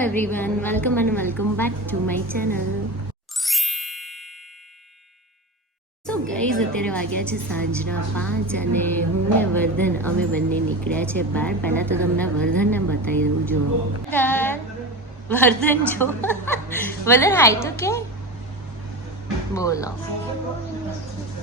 Everyone welcome and welcome back to my channel so guys અત્યારે વાગ્યા છે સાંજના પાંચ અને હું ને વર્ધન, અમે બંને નીકળ્યા છે બહાર. પહેલાં તો તમને વર્ધનને બતાવી દઉં, જો. વર્ધન જો. વર્ધન હાય તો કે? બોલો.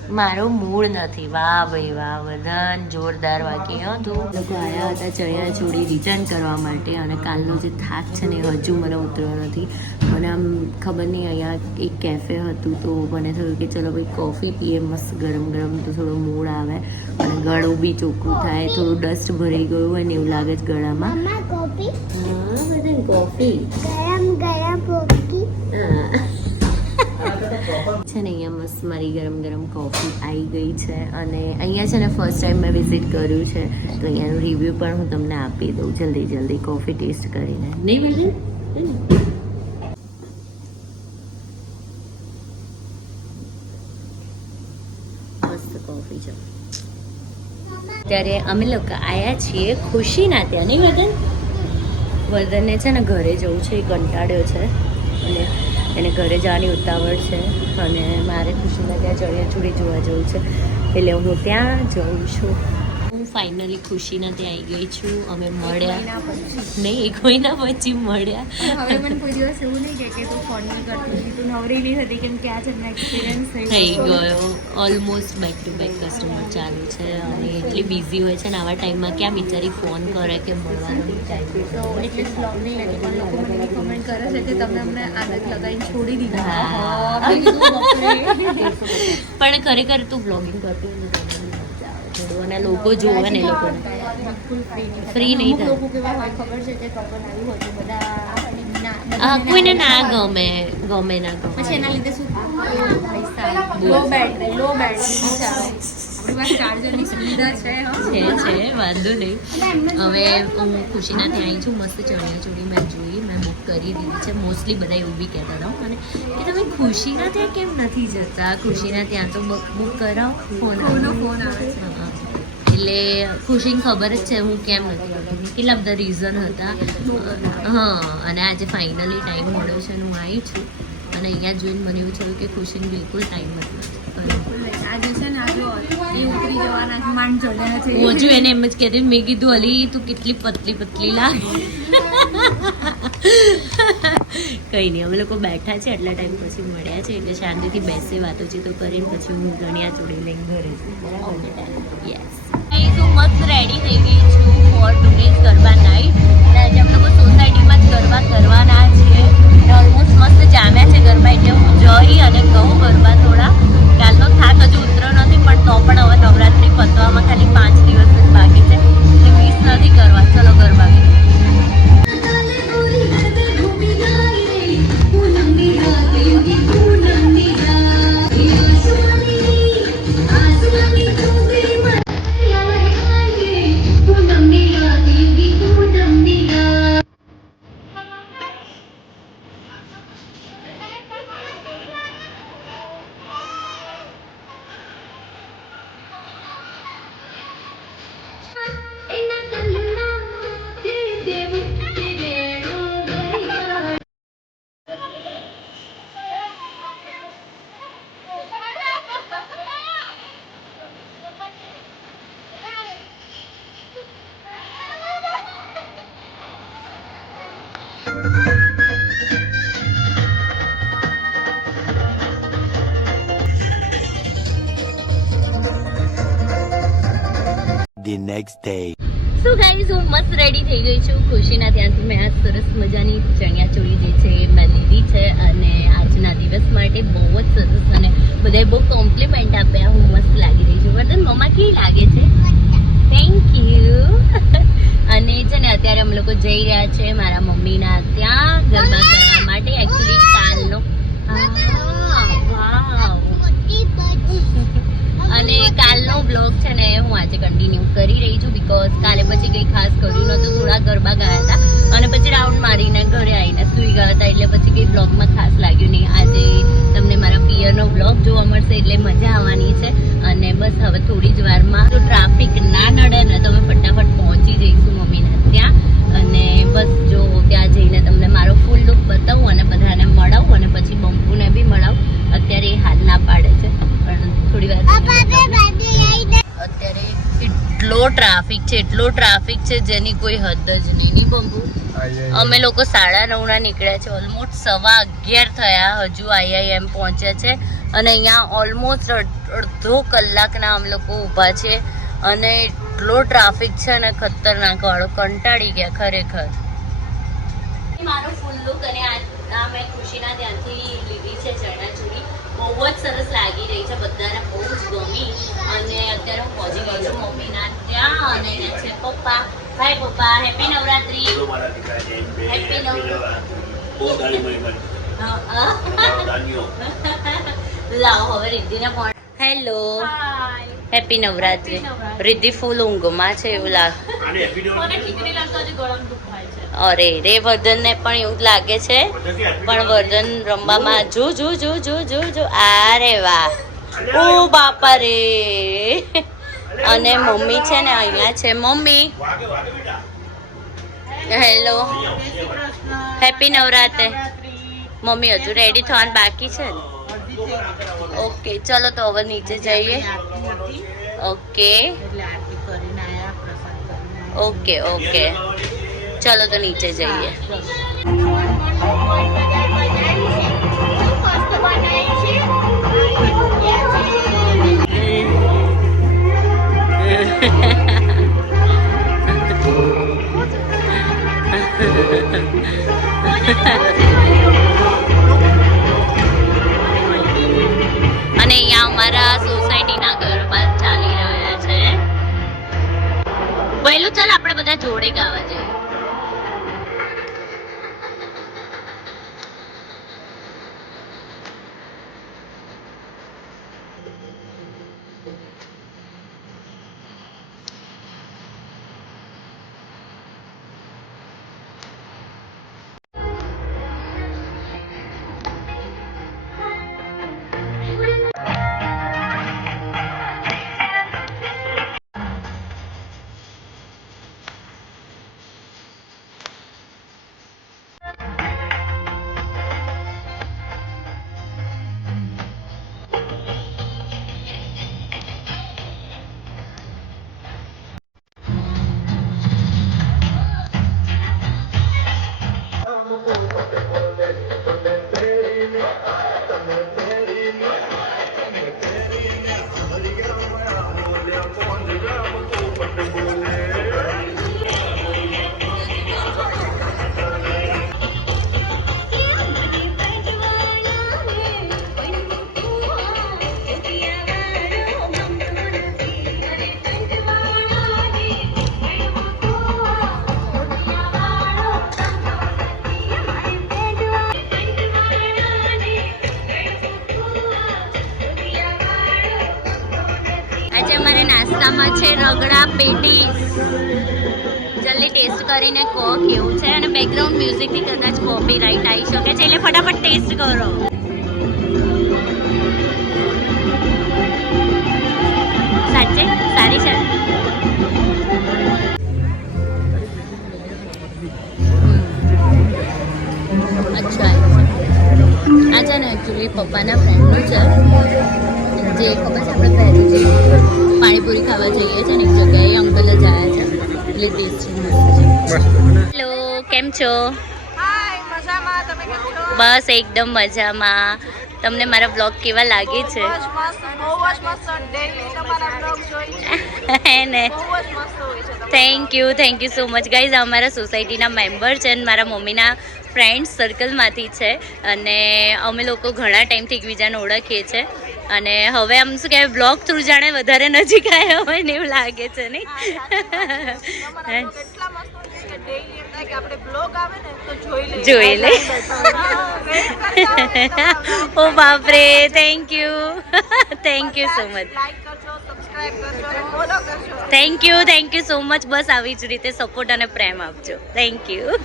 મારો મૂળ નથી. વાહ ભાઈ વાહ વદન જોરદાર વાક્ય. હો તું. લોકો આવ્યા હતા ચણિયા ચોળી રિટર્ન કરવા માટે અને કાલનો જે થાક છે ને એ હજુ મને ઉતર્યો નથી. મને આમ ખબર નહીં અહીંયા એક કેફે હતું તો મને થયું કે ચલો ભાઈ કોફી પીએ મસ્ત ગરમ ગરમ તો થોડો મૂળ આવે અને ગળું બી ચોખ્ખું થાય થોડું ડસ્ટ ભરાઈ ગયું હોય ને એવું લાગે છે ગળામાં. કોફી હા વર્ધન કોફી ગરમ ગરમ છે ને અહીંયા મસ્ત મારી ગરમ ગરમ કોફી આવી ગઈ છે અને અહીંયા છે ને ફર્સ્ટ ટાઈમ મેં વિઝિટ કર્યું છે. તો અહીંયાનું રિવ્યૂ પણ હું તમને આપી દઉં. જલ્દી જલ્દી કોફી ટેસ્ટ કરીને. નહીં મસ્ત કોફી છે. ત્યારે અમે લોકો આવ્યા છીએ ખુશીના ત્યાં. નહીં વર્ધન વર્ધનને છે ને ઘરે જવું છે, એ કંટાળ્યો છે. અને એને ઘરે જવાની ઉતાવળ છે અને મારે ખુશીમાં ત્યાં ચણિયાચોળી જોવા જવું છે. એટલે હું ત્યાં જઉં છું. ફાઇનલી ખુશીના ત્યાં આવી ગઈ છું. અમે મળ્યા. નહીં એક કોઈના પછી મળ્યા. હવે મને કોઈ દિવસ એવું નહીં કે કે તું ફોન નહીં કરતી તું નવરી નહીં હતી કેમ કે આ છે ને એક્સપિરિયન્સ થઈ ગયો. Almost back to back customer ચાલુ છે અને એટલી બિઝી હોય છે ને આવા ટાઈમમાં ક્યાં બિચારી ફોન કરે કે મળવાનો ટાઈમ એટલે બ્લોગ નહીં લેતી પણ લોકો મને કમેન્ટ કરે છે કે તમે અમને આદત લગાવીને છોડી દીધા. પણ ખરેખર તું બ્લોગિંગ કરતી હોય અને લોકો જોવે ને લોકો ફ્રી નહીં. થાય. ખબર છે કે હોય તો બધા કોઈને ના ગમે ગમે ના પછી એના લીધે શું પૈસા. લો બેટરી લો બેટરી છે છે છે વાંધો નહીં. હવે હું ખુશીના ત્યાં આવી છું મસ્ત ચણિયાચોળી મેં જોઈ મેં બુક કરી દીધી છે. મોસ્ટલી બધા એવું બી કહેતા હતા. મને કે તમે ખુશીના ત્યાં કેમ નથી જતા? ખુશીના ત્યાં તો બુક કરાવો ફોન ફોન આવે. છે. એટલે ખુશીને ખબર જ છે હું કેમ નથી આવતી. કેટલા બધા રીઝન હતા. હા અને આજે ફાઇનલી ટાઈમ મળ્યો છે હું આવી છું. અને અહીંયા જોઈને મને એવું થયું કે ખુશીને બિલકુલ ટાઈમ નથી. છે છે. હું હજુ એને એમ જ કહેતી મેં કીધું અલી તું કેટલી પતલી પતલી લાગે. કઈ નહીં અમે લોકો બેઠા છે એટલા ટાઈમ પછી મળ્યા છે એટલે શાંતિથી બેસે તો કરીને પછી હું ગણ્યા ચોડી લઈને ઘરે છું યસ મસ્ત રેડી થઈ ગઈ છું. The next day. So guys હું મસ્ત રેડી થઈ ગઈ છું. ખુશીના ત્યાંથી મેં આ સરસ મજાની ચણિયાચોળી જે છે મેં લીધી છે અને આજના દિવસ માટે બહુ જ સરસ અને બધાએ બહુ કોમ્પ્લિમેન્ટ આપ્યા. હું મસ્ત લાગી રહી છું. વર્ધન, મમ્મા કેવી લાગે છે? થેન્ક યુ અને છે ને, અત્યારે અમે લોકો જઈ રહ્યા છે મારા મમ્મીના ત્યાં ગરબા કરવા માટે. એકચ્યુઅલી કાલનો વાવ અને કાલનો બ્લોગ છે ને, હું આજે કન્ટિન્યુ કરી રહી છું બીકોઝ કાલે પછી કંઈ ખાસ કર્યું નહોતું. થોડા ગરબા ગયા હતા. અને પછી રાઉન્ડ મારીને ઘરે આવીને સૂઈ ગયા હતા, એટલે પછી કંઈ બ્લોગમાં ખાસ લાગ્યું નહીં આજે તમને મારા પિયરનો બ્લોગ જોવા મળશે એટલે મજા આવવાની છે અને બસ હવે થોડી જ વારમાં જો ટ્રાફિક ના નડે ને તો અમે ફટાફટ પહોંચી જઈશું મમ્મીના ત્યાં અને બસ જો ત્યાં જઈને એટલો ટ્રાફિક છે એટલો ટ્રાફિક છે જેની કોઈ હદ જ નહીં. નહીં બંબુ? અમે લોકો સાડા નવના નીકળ્યા છે ઓલમોસ્ટ સવા અગિયાર થયા હજુ આઈઆઈએમ પહોંચ્યા છે. અને અહીંયા ઓલમોસ્ટ અડધો કલાકના અમે લોકો ઊભા છે. અને એટલો ટ્રાફિક છે ને ખતરનાક વાળો કંટાળી ગયા ખરેખર. મારો ફૂલ લુક અને આ મેં ખુશીના ત્યાંથી લીધી છે ચણાચૂડી બહુ જ સરસ લાગી રહી છે બધાને બહુ જ ગમી. અને અત્યારે હું પહોંચી ગઈ છું મમ્મીના ત્યાં અને એના છે પપ્પા હાય પપ્પા હેપી નવરાત્રી. હેપી નવરાત્રી. લાવો હવે રિદ્ધિને પણ hello happy Navratri. Riddhi full ઊંઘમાં છે એવું લાગે. અરે રે વર્ધન ને પણ એવું લાગે છે. પણ વર્ધન રમવામાં જો જો જો જો જો જો. અરે વાહ. ઓ બાપા રે અને મમ્મી છે ને અહીંયા છે. Mummy. Hello. Happy Navratri. Mummy હજુ રેડી થવાનું બાકી છે ને? ઓકે ચલો તો હવે નીચે જઈએ. ઓકે ઓકે ઓકે ચલો તો નીચે જઈએ. નાસ્તામાં છે રગડા પેટીસ જલ્દી ટેસ્ટ કરીને કહો કેવું છે અને બેકગ્રાઉન્ડ મ્યુઝિકથી કદાચ કોપી રાઈટ આવી શકે છે. એટલે ફટાફટ ટેસ્ટ કરો. સાચે? સારી છે? અચ્છા આ છે ને એકચ્યુઅલી પપ્પાના ફ્રેન્ડનું છે. જે ખબર છે આપણે પહેલી જે પાણીપુરી ખાવા જઈએ છે ને એક જગ્યાએ અંકલ જ આવ્યા છે. એટલે ટેસ્ટ હેલો કેમ છો? હાય મજામાં. તમે કેમ છો? બસ એકદમ મજામાં. તમને મારા બ્લોગ કેવા લાગે છે? બહુ જ મસ્ત બહુ જ મસ્ત. ડેઈલી તમારા બ્લોગ જોઈ છે. હે ને. બહુ જ મસ્ત હોય છે તમારા thank you thank you so much guys અમારા સોસાયટીના મેમ્બર છે અને મારા મમ્મીના ફ્રેન્ડ સર્કલમાંથી છે અને અમે લોકો ઘણા ટાઈમથી એકબીજાને ઓળખીએ છીએ અને હવે આમ શું કહેવાય બ્લોગ થ્રુ જાણે વધારે નજીક આવ્યા હોય ને એવું લાગે છે નહીં? જોઈ લે. ઓ બાપરે thank you thank you so much thank you thank you so much બસ આવી જ રીતે સપોર્ટ અને પ્રેમ આપજો. થેન્ક યુ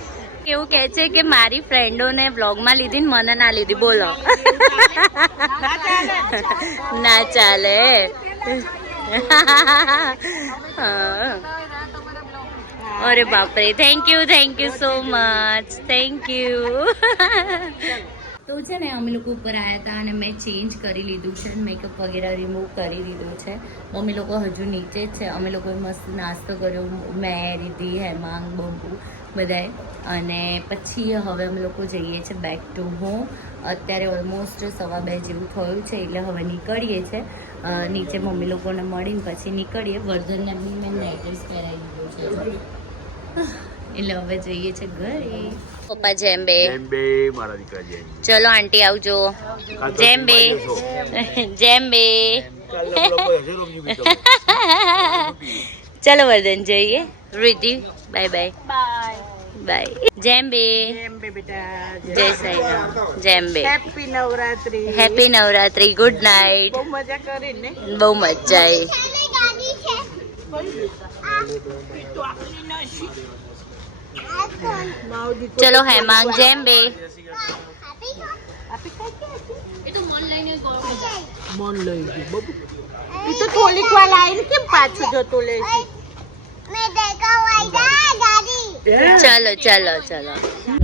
એવું કહે છે કે મારી ફ્રેન્ડોને વ્લોગમાં લીધી મને ના લીધી. બોલો. ના ચાલે. અરે બાપરે. Thank you thank you so much thank you તો છે ને, અમે લોકો ઉપર આવ્યા હતા અને મેં ચેન્જ કરી લીધું છે મેકઅપ વગેરે રિમૂવ કરી દીધું છે. મમ્મી લોકો હજુ નીચે જ છે. અમે લોકોએ મસ્ત નાસ્તો કર્યો, મેં રીધી હેમાંગ, બંબુ. બધાએ. અને પછી હવે અમે લોકો જઈએ છીએ બેક ટુ હોમ અત્યારે ઓલમોસ્ટ સવા બે જેવું થયું છે એટલે હવે નીકળીએ છીએ નીચે મમ્મી લોકોને મળીને પછી નીકળીએ. વર્ધનને બી મેં નેકલેસ પહેરાવી દીધું છે. એટલે હવે જઈએ છીએ ઘરે. પપ્પા જેમ બે. મારા દીકરા જેમ ચલો આંટી આવજો. જેમ બે. જેમ બે. ચલો વર્ધન જઈએ. રીતિ બાય બાય બાય જેમ બે જય સાઈ રામ જેમ બે happy Navratri happy Navratri good night બહુ મજા કરી ને. બહુ મજા આવી ચલો હેમાંગ જેમ બે મન લઈ ગયું. બબુ. ઈ તો થોડીક વાર આવીને કેમ પાછું જતો લે છે? મેં દેખા વાયદા ગાડી ચલો ચાલો ચલો.